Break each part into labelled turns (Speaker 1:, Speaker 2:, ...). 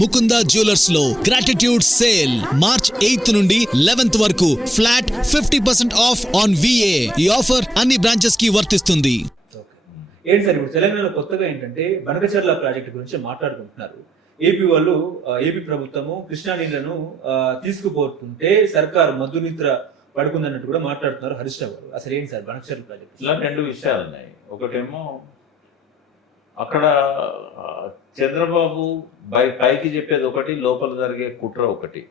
Speaker 1: ముకుంద జ్యువెలర్స్లో gratitude sale March eighth నుండి eleventh వరకు flat fifty percent off on VA ఈ ఆఫర్ అన్ని బ్రాంచెస్కి వర్తిస్తుంది.
Speaker 2: ఏంటి సార్ ఇప్పుడు తెలంగాణలో కొత్తగా ఏంటంటే బనకచర్ల ప్రాజెక్టు గురించి మాట్లాడుకుంటున్నారు. ఏపీ వాళ్ళు ఏపీ ప్రభుత్వము కృష్ణా నీళ్ళను తీసుకుపోతుంటే సర్కార్ మధు నిద్ర పడుకుందన్నట్టు కూడా మాట్లాడుతున్నారు హరీష్ రావు అసలు ఏంటి సార్ బనకచర్ల ప్రాజెక్ట్?
Speaker 3: ఇలా రెండు విషయాలు ఉన్నాయి ఒకటేమో అక్కడ చంద్రబాబు పై పైకి చెప్పేది ఒకటి లోపల జరిగే కుట్ర ఒకటి.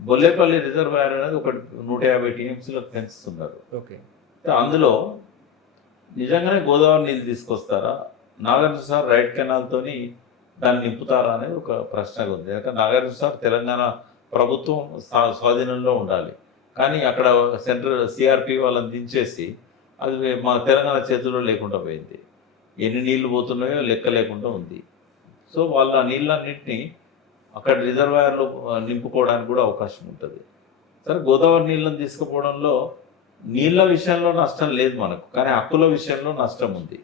Speaker 3: బొల్లేపల్లి రిజర్వాయర్ అనేది ఒకటి నూట యాభై టీఎంసీలో పెంచుతున్నారు.
Speaker 2: ఓకే.
Speaker 3: అందులో నిజంగానే గోదావరి నీళ్ళు తీసుకొస్తారా? నాగార్జున సార్ రైట్ కెనాల్తోని దాన్ని నింపుతారా అనేది ఒక ప్రశ్నగా ఉంది. ఎందుకంటే నాగార్జున సార్ తెలంగాణ ప్రభుత్వం స్వా- స్వాధీనంలో ఉండాలి. కానీ అక్కడ సెంట్రల్ సిఆర్పి వాళ్ళని దించేసి అది మన తెలంగాణ చేతుల్లో లేకుండా పోయింది. ఎన్ని నీళ్ళు పోతున్నాయో లెక్క లేకుండా ఉంది. సో వాళ్ళ ఆ నీళ్ళన్నింటినీ అక్కడ రిజర్వాయర్లో నింపుకోవడానికి కూడా అవకాశం ఉంటుంది. సరే గోదావరి నీళ్ళని తీసుకుపోవడంలో నీళ్ళ విషయంలో నష్టం లేదు మనకు కానీ హక్కుల విషయంలో నష్టం ఉంది.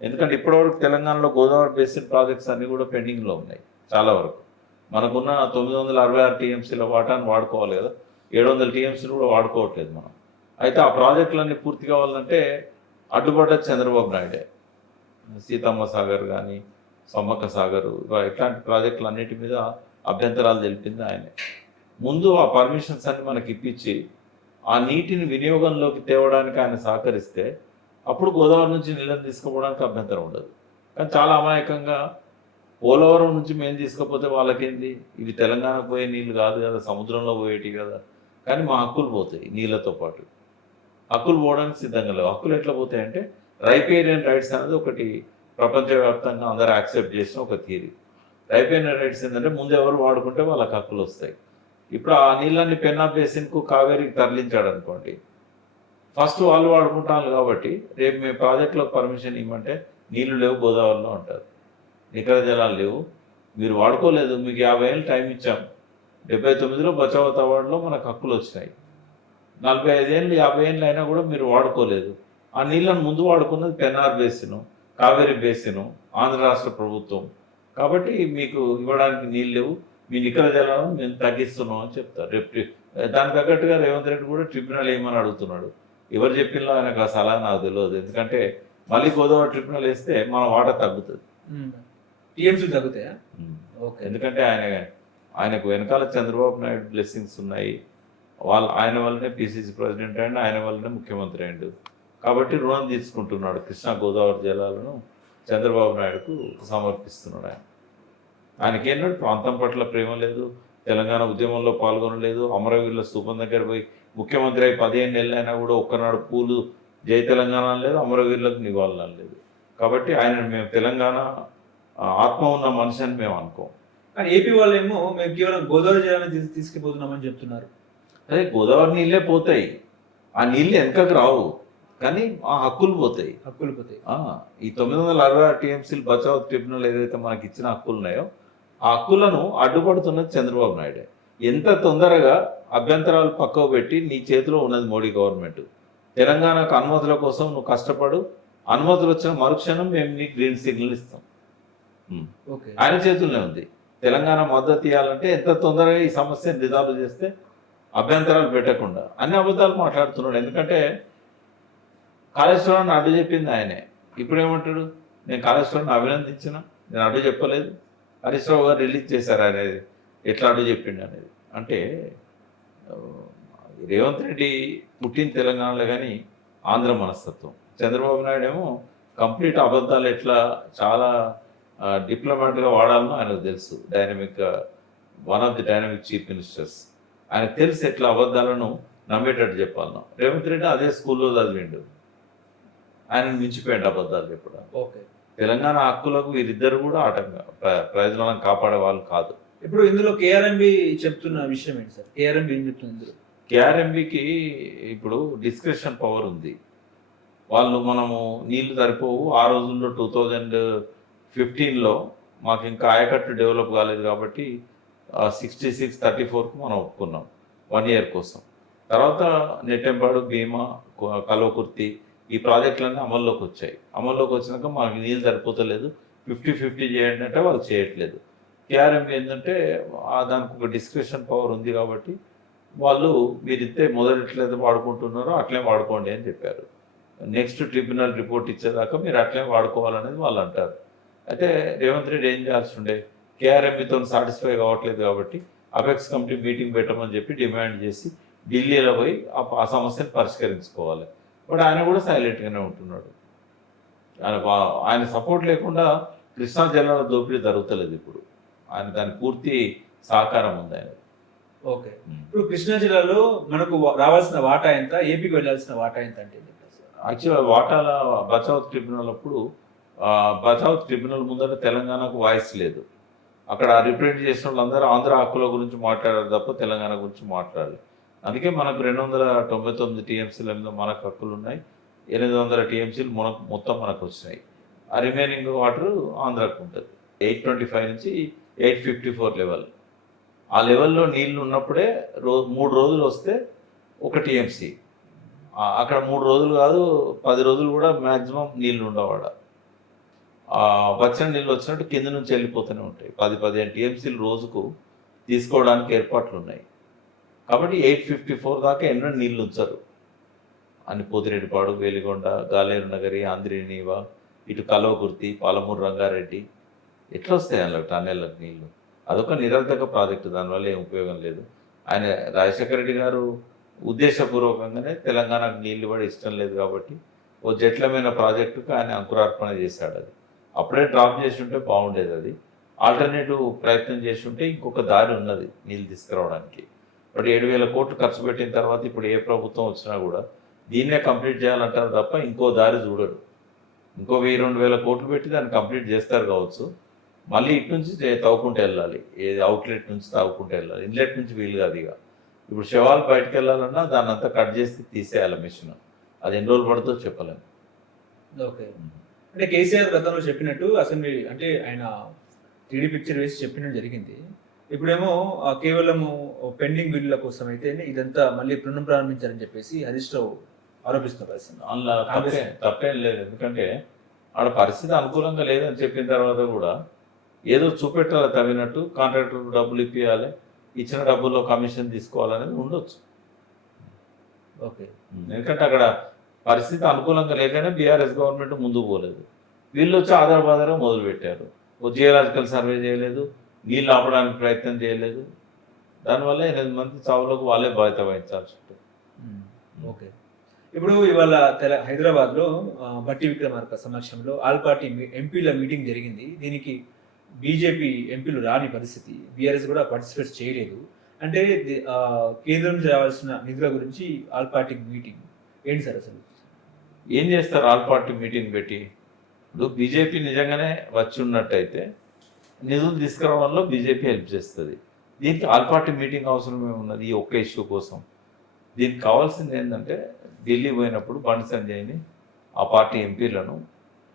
Speaker 3: ఎందుకంటే ఇప్పటివరకు తెలంగాణలో గోదావరి బేసిన్ ప్రాజెక్ట్స్ అన్నీ కూడా పెండింగ్లో ఉన్నాయి చాలా వరకు. మనకున్న తొమ్మిది వందల అరవై ఆరు టీఎంసీల వాటాను వాడుకోవాలి కదా ఏడు వందల టీఎంసీలు కూడా వాడుకోవట్లేదు మనం. అయితే ఆ ప్రాజెక్టులన్నీ పూర్తి కావాలంటే అడ్డుపడ్డ చంద్రబాబు నాయుడే. సీతమ్మ సాగర్ కానీ సమ్మక్క సాగర్ ఇట్లాంటి ప్రాజెక్టులు అన్నిటి మీద అభ్యంతరాలు తెలిపింది ఆయనే. ముందు ఆ పర్మిషన్స్ అన్ని మనకి ఇప్పించి ఆ నీటిని వినియోగంలోకి తేవడానికి ఆయన సహకరిస్తే అప్పుడు గోదావరి నుంచి నీళ్ళని తీసుకుపోవడానికి అభ్యంతరం ఉండదు. కానీ చాలా అమాయకంగా పోలవరం నుంచి మేము తీసుకపోతే వాళ్ళకేంది? ఇవి తెలంగాణకు పోయే నీళ్ళు కాదు కదా సముద్రంలో పోయేటివి కదా. కానీ మా హక్కులు పోతాయి నీళ్ళతో పాటు. హక్కులు పోవడానికి సిద్ధంగా లేవు. హక్కులు ఎట్లా పోతాయంటే రైపేరియన్ రైట్స్ అనేది ఒకటి ప్రపంచవ్యాప్తంగా అందరూ యాక్సెప్ట్ చేసిన ఒక థియరీ రైపేరియన్ రైట్స్ ఏంటంటే ముందు ఎవరు వాడుకుంటే వాళ్ళకి హక్కులు వస్తాయి. ఇప్పుడు ఆ నీళ్ళని పెన్నా బేసిన్కు కావేరికి తరలించాడు అనుకోండి. ఫస్ట్ వాళ్ళు వాడుకుంటాను కాబట్టి రేపు మేము ప్రాజెక్టులో పర్మిషన్ ఇవ్వమంటే నీళ్ళు లేవు గోదావరిలో ఉంటారు నికర జలాలు లేవు. మీరు వాడుకోలేదు మీకు యాభై ఏళ్ళు టైం ఇచ్చాం. డెబ్బై తొమ్మిదిలో బచావత్ అవార్డులో మనకు హక్కులు వచ్చినాయి. నలభై ఐదేళ్ళు యాభై ఏళ్ళు అయినా కూడా మీరు వాడుకోలేదు. ఆ నీళ్ళను ముందు వాడుకున్నది పెన్నార్ బేసిను కావేరి బేసిను ఆంధ్ర రాష్ట్ర ప్రభుత్వం. కాబట్టి మీకు ఇవ్వడానికి నీళ్ళు లేవు మీ నికర జలాలను మేము తగ్గిస్తున్నాం అని చెప్తారు. రేపు దానికి తగ్గట్టుగా రేవంత్ రెడ్డి కూడా ట్రిబ్యునల్ ఏమని అడుగుతున్నాడు? ఎవరు చెప్పినా ఆయనకు ఆ సలహా నాకు తెలియదు. ఎందుకంటే మళ్ళీ గోదావరి ట్రిబ్యునల్ వేస్తే మన వాట తగ్గుతుంది.
Speaker 2: టీఎంసీ తగ్గుతాయా? ఓకే.
Speaker 3: ఎందుకంటే ఆయన ఆయనకు వెనకాల చంద్రబాబు నాయుడు బ్లెస్సింగ్స్ ఉన్నాయి. వాళ్ళ ఆయన వల్లనే పిసిసి ప్రెసిడెంట్ అయ్యండు ఆయన వల్లనే ముఖ్యమంత్రి అయ్యిండు. కాబట్టి రుణం తీసుకుంటున్నాడు కృష్ణా గోదావరి జలాలను చంద్రబాబు నాయుడుకు సమర్పిస్తున్నాడు ఆయన. ఆయనకేంటంటే ప్రాంతం పట్ల ప్రేమ లేదు తెలంగాణ ఉద్యమంలో పాల్గొనలేదు అమరవీరుల స్థూపం దగ్గర పోయి ముఖ్యమంత్రి అయి పదిహేను నెలలు అయినా కూడా ఒక్కనాడు పూలు జై తెలంగాణ లేదు అమరవీరులకు నివాళులు అని లేదు కాబట్టి ఆయన మేము తెలంగాణ ఆత్మ ఉన్న మనిషి అని మేము అనుకోం.
Speaker 2: కానీ ఏపీ వాళ్ళేమో మేము కేవలం గోదావరి జలాన్ని తీసు- తీసుకుపోతున్నామని చెప్తున్నారు.
Speaker 3: అదే గోదావరి నీళ్ళే పోతాయి. ఆ నీళ్ళు వెనకకు రావు. కానీ ఆ హక్కులు పోతాయి.
Speaker 2: హక్కులు పోతాయి.
Speaker 3: ఈ తొమ్మిది వందల అరవై ఆరు టీఎంసీలు బచావ్ ట్రిబ్యునల్ ఏదైతే మనకి ఇచ్చిన హక్కులు ఉన్నాయో ఆ హక్కులను అడ్డుపడుతున్నది చంద్రబాబు నాయుడే. ఎంత తొందరగా అభ్యంతరాలు పక్కకు పెట్టి నీ చేతిలో ఉన్నది మోడీ గవర్నమెంట్. తెలంగాణకు అనుమతుల కోసం నువ్వు కష్టపడు అనుమతులు వచ్చిన మరుక్షణం మేము నీకు గ్రీన్ సిగ్నల్ ఇస్తాం. ఆయన చేతుల్లోనే ఉంది. తెలంగాణ మద్దతు ఇవ్వాలంటే ఎంత తొందరగా ఈ సమస్యను రిజాల్వ్ చేస్తే అభ్యంతరాలు పెట్టకుండా అన్ని అబద్ధాలు మాట్లాడుతున్నాడు. ఎందుకంటే కాళేశ్వరాన్ని అడ్డు చెప్పింది ఆయనే. ఇప్పుడు ఏమంటాడు నేను కాళేశ్వరాన్ని అభినందించిన? నేను అడ్డు చెప్పలేదు. హరీష్ గారు రిలీజ్ చేశారు అనేది ఎట్లా అడ్డు చెప్పిండు అనేది. అంటే రేవంత్ రెడ్డి పుట్టిన తెలంగాణలో కానీ ఆంధ్ర మనస్తత్వం. చంద్రబాబు నాయుడు ఏమో కంప్లీట్ అబద్ధాలు ఎట్లా చాలా డిప్లొమాట్గా వాడాలనో ఆయనకు తెలుసు. Dynamic one of the dynamic chief ministers ఆయనకు తెలుసు ఎట్లా అబద్ధాలను నమ్మేటట్టు చెప్పాలను. రేవంత్ రెడ్డి అదే స్కూల్లో చదివిండు. ఆయన మించిపోయాడు అబద్ధాలు చెప్పడం.
Speaker 2: ఓకే.
Speaker 3: తెలంగాణ హక్కులకు వీరిద్దరు కూడా ప్ర- ప్రయోజనాలను కాపాడే వాళ్ళు కాదు.
Speaker 2: ఇప్పుడు ఇందులో కేఆర్ఎంబి చెప్తున్న విషయం ఏంటి సార్? కేఆర్ఎంబి ఏం చెప్తుంది
Speaker 3: కేఆర్ఎంబికి ఇప్పుడు డిస్క్రిప్షన్ పవర్ ఉంది. వాళ్ళు మనము నీళ్ళు సరిపోవు. ఆ రోజుల్లో టూ థౌజండ్ ఫిఫ్టీన్లో మాకు ఇంకా ఆయకట్టు డెవలప్ కాలేదు కాబట్టి సిక్స్టీ సిక్స్ థర్టీ ఫోర్కి మనం ఒప్పుకున్నాం. వన్ ఇయర్ కోసం. తర్వాత నెట్టెంపాడు భీమా కల్వకుర్తి ఈ ప్రాజెక్టులన్నీ అమల్లోకి వచ్చాయి. అమల్లోకి వచ్చినాక మాకు నీళ్ళు సరిపోతలేదు. ఫిఫ్టీ ఫిఫ్టీ చేయండి అంటే వాళ్ళు చేయట్లేదు. కేఆర్ఎం ఏంటంటే దానికి ఒక డిస్క్రిప్షన్ పవర్ ఉంది కాబట్టి వాళ్ళు మీరు ఇస్తే మొదటి ఎట్లయితే వాడుకుంటున్నారో అట్లే వాడుకోండి అని చెప్పారు. నెక్స్ట్ ట్రిబ్యునల్ రిపోర్ట్ ఇచ్చేదాకా మీరు అట్లే వాడుకోవాలనేది వాళ్ళు అంటారు. అయితే రేవంత్ రెడ్డి ఏం చేయాల్సి ఉండే కేఆర్ఎంతో సాటిస్ఫై కావట్లేదు కాబట్టి అపెక్స్ కమిటీ మీటింగ్ పెట్టమని చెప్పి డిమాండ్ చేసి ఢిల్లీలో పోయి ఆ సమస్యను పరిష్కరించుకోవాలి. బట్ ఆయన కూడా సైలెంట్గానే ఉంటున్నాడు. ఆయన ఆయన సపోర్ట్ లేకుండా కృష్ణా జిల్లాలో దోపిడీ జరుగుతలేదు ఇప్పుడు. ఆయన దాని పూర్తి సహకారం ఉంది ఆయన
Speaker 2: ఓకే. ఇప్పుడు కృష్ణా జిల్లాలో మనకు రావాల్సిన వాటా ఎంత? ఏపీకి వెళ్ళాల్సిన వాటా ఎంత అంటే?
Speaker 3: యాక్చువల్ వాటాల బచావ్ ట్రిబ్యునల్ అప్పుడు ఆ, బచావ్ ట్రిబ్యునల్ ముందర తెలంగాణకు వాయిస్ లేదు. అక్కడ రిప్రజెంట్ చేసిన వాళ్ళందరూ ఆంధ్ర హక్కుల గురించి మాట్లాడారు తప్ప తెలంగాణ గురించి మాట్లాడాలి అందుకే మనకు రెండు వందల తొంభై తొమ్మిది టీఎంసీలలో మనకు హక్కులు ఉన్నాయి. ఎనిమిది వందల టీఎంసీలు మనకు మొత్తం మనకు వచ్చినాయి ఆ రిమైనింగ్ వాటర్ ఆంధ్రాకు ఉంటుంది. ఎయిట్ ట్వంటీ ఫైవ్ నుంచి ఎయిట్ ఫిఫ్టీ ఫోర్ లెవెల్ ఆ లెవెల్లో నీళ్ళు ఉన్నప్పుడే రో మూడు రోజులు వస్తే ఒక టీఎంసీ. అక్కడ మూడు రోజులు కాదు పది రోజులు కూడా మ్యాక్సిమం నీళ్ళు ఉండవాడ. వచ్చిన నీళ్ళు వచ్చినట్టు కింద నుంచి వెళ్ళిపోతూనే ఉంటాయి. పది పదిహేను టీఎంసీలు రోజుకు తీసుకోవడానికి ఏర్పాట్లు ఉన్నాయి. కాబట్టి ఎయిట్ ఫిఫ్టీ ఫోర్ దాకా ఎన్నో నీళ్ళు ఉంచరు. అని పోతిరెడ్డిపాడు వేలిగొండ గాలేరు నగరి ఆంధ్రీనీవ ఇటు కలవకుర్తి పాలమూరు రంగారెడ్డి. ఎట్లా వస్తాయి అందులో టన్నెళ్ళకి నీళ్ళు? అదొక నిరర్ధక ప్రాజెక్టు దానివల్ల ఏం ఉపయోగం లేదు. ఆయన రాజశేఖర రెడ్డి గారు ఉద్దేశపూర్వకంగానే తెలంగాణకు నీళ్ళు కూడా ఇష్టం లేదు కాబట్టి ఓ జట్లమైన ప్రాజెక్టుకు ఆయన అంకురార్పణ చేశాడు అది. అప్పుడే డ్రాప్ చేసి ఉంటే బాగుండేది అది. ఆల్టర్నేటివ్ ప్రయత్నం చేసి ఉంటే ఇంకొక దారి ఉన్నది నీళ్ళు తీసుకురావడానికి. బట్ ఏడు వేల కోట్లు ఖర్చు పెట్టిన తర్వాత ఇప్పుడు ఏ ప్రభుత్వం వచ్చినా కూడా దీన్నే కంప్లీట్ చేయాలంటారు తప్ప ఇంకో దారి చూడరు. ఇంకో వెయ్యి రెండు వేల కోట్లు పెట్టి దాన్ని కంప్లీట్ చేస్తారు కావచ్చు. మళ్ళీ ఇటు నుంచి తవ్వుకుంటూ వెళ్ళాలి. ఏది అవుట్లెట్ నుంచి తవ్వుకుంటూ వెళ్ళాలి. ఇన్లెట్ నుంచి వీలు కాదు ఇక. ఇప్పుడు శవాలు బయటకు వెళ్ళాలన్నా దాన్ని అంతా కట్ చేసి తీసేయాలి మిషన్. అది ఎన్ని రోజులు పడుతుందో చెప్పలేము.
Speaker 2: ఓకే. అంటే కేసీఆర్ గతంలో చెప్పినట్టు అసెంబ్లీ అంటే ఆయన త్రీడీ పిక్చర్ వేసి చెప్పినట్టు జరిగింది. ఇప్పుడేమో కేవలము పెండింగ్ బిల్లుల కోసం అయితే ఇదంతా మళ్ళీ పునః ప్రారంభించారని చెప్పేసి హరీష్ రావు ఆరోపిస్తున్న పరిస్థితి.
Speaker 3: అందులో తప్పే లేదు. ఎందుకంటే ఆడ పరిస్థితి అనుకూలంగా లేదని చెప్పిన తర్వాత కూడా ఏదో చూపెట్టాలి తగినట్టు కాంట్రాక్టర్ డబ్బులు ఇప్పియాలి ఇచ్చిన డబ్బుల్లో కమిషన్ తీసుకోవాలనేది ఉండొచ్చు.
Speaker 2: ఓకే.
Speaker 3: ఎందుకంటే అక్కడ పరిస్థితి అనుకూలంగా లేకనే బీఆర్ఎస్ గవర్నమెంట్ ముందుకు పోలేదు. వీళ్ళు వచ్చి ఆధార బాధార మొదలు పెట్టారు ఓ జియోలాజికల్ సర్వే చేయలేదు నీళ్ళు ఆపడానికి ప్రయత్నం చేయలేదు. దానివల్ల ఎనిమిది మంది చావులకు వాళ్ళే బాధ్యత వహించాల్సి ఉంటుంది.
Speaker 2: ఓకే. ఇప్పుడు ఇవాళ తెల హైదరాబాద్లో బట్టి విక్రమార్క సమక్షంలో ఆల్ పార్టీ ఎంపీల మీటింగ్ జరిగింది. దీనికి బీజేపీ ఎంపీలు రాని పరిస్థితి. బీఆర్ఎస్ కూడా పార్టిసిపేట్ చేయలేదు. అంటే కేంద్రం నుంచి రావాల్సిన నిధుల గురించి ఆల్ పార్టీ మీటింగ్. ఏంటి సార్ అసలు?
Speaker 3: ఏం చేస్తారు ఆల్ పార్టీ మీటింగ్ పెట్టి? ఇప్పుడు బీజేపీ నిజంగానే వచ్చి ఉన్నట్టయితే నిధులు తీసుకురావడంలో బీజేపీ హెల్ప్ చేస్తుంది. దీనికి ఆల్ పార్టీ మీటింగ్ అవసరం ఏమున్నది ఈ ఒక్క ఇష్యూ కోసం? దీనికి కావాల్సింది ఏంటంటే ఢిల్లీ పోయినప్పుడు బండి సంజయ్ని ఆ పార్టీ ఎంపీలను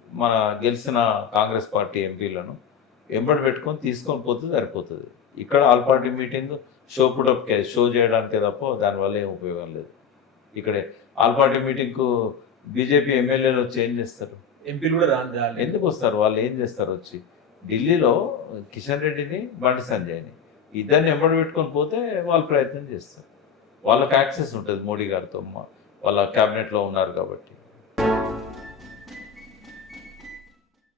Speaker 3: మన గెలిచిన కాంగ్రెస్ పార్టీ ఎంపీలను వెంబడి పెట్టుకొని తీసుకొని పోతే సరిపోతుంది. ఇక్కడ all party meeting show put up show చేయడానికే తప్ప దానివల్ల ఏం ఉపయోగం లేదు. ఇక్కడే ఆల్ పార్టీ మీటింగ్కు బీజేపీ ఎమ్మెల్యేలు వచ్చి ఏం చేస్తారు?
Speaker 2: ఎంపీలు కూడా
Speaker 3: ఎందుకు వస్తారు? వాళ్ళు ఏం చేస్తారు వచ్చి? ఢిల్లీలో కిషన్ రెడ్డిని బండి సంజయ్ని ఇద్దరిని ఎంబడి పెట్టుకొని పోతే వాళ్ళు ప్రయత్నం చేస్తారు. వాళ్ళకి యాక్సెస్ ఉంటుంది మోడీ గారితో మా- వాళ్ళ క్యాబినెట్లో ఉన్నారు కాబట్టి.